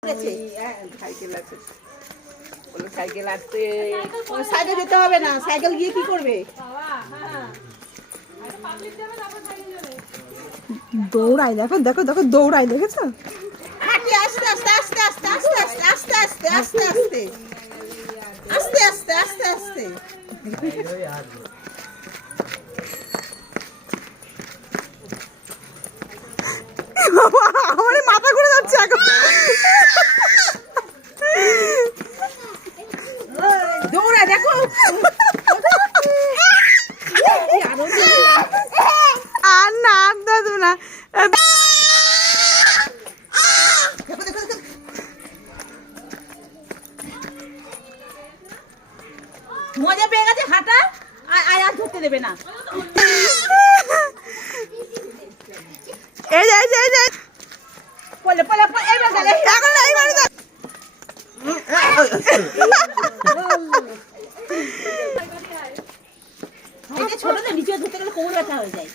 Cycle আসতে cycle যেতে হবে না, সাইকেল গিয়ে কি করবে? দৌড়াই, দেখো দেখো দেখো দৌড়াই, দেখেছো? হাঁটি আস্তে আস্তে আস্তে আস্তে আস্তে আস্তে আস্তে আস্তে আস্তে আস্তে আস্তে আস্তে আস্তে আমার মাথা ঘুরে যাচ্ছে এখন। দৌড়া দেখো, আর না আর দাদু না। মজা পেয়ে গেছে হাঁটা, আর ধরতে দেবে না। এই যে এই যে এই যে পলে পলে এবার গেলে এখন এইবার ছোট তো নিচে ধরতে গেলে কোমর ব্যথা হয়ে যায়।